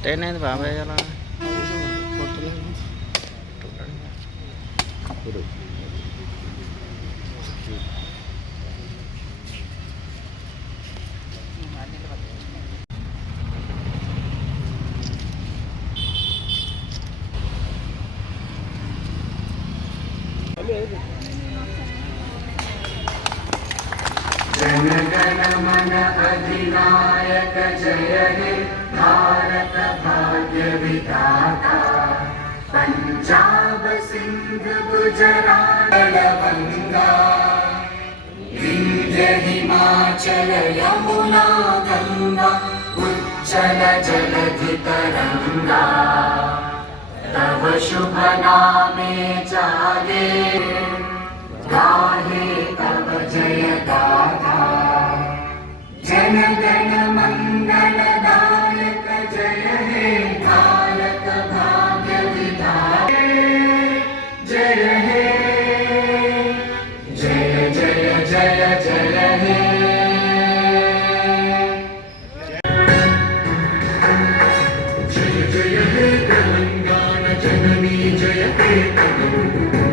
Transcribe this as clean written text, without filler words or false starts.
చిట్టయినది బాబాయ్ అలా ఇప్పుడు जन गण मन अधिनायक जय हे भारत भाग्य विधाता पंजाब सिंध गुजरात गंगा विंध्य हिमाचल यमुना गंगा उच्चल जलधि तरंगा तव शुभ नामे जागे गाहे तव जय गाथा जन गण मंगल दायक जय हे भारत भाग्य विधाता जय हे जय जय जय जय हे जय जय हे तेलंगाना जननी जय हे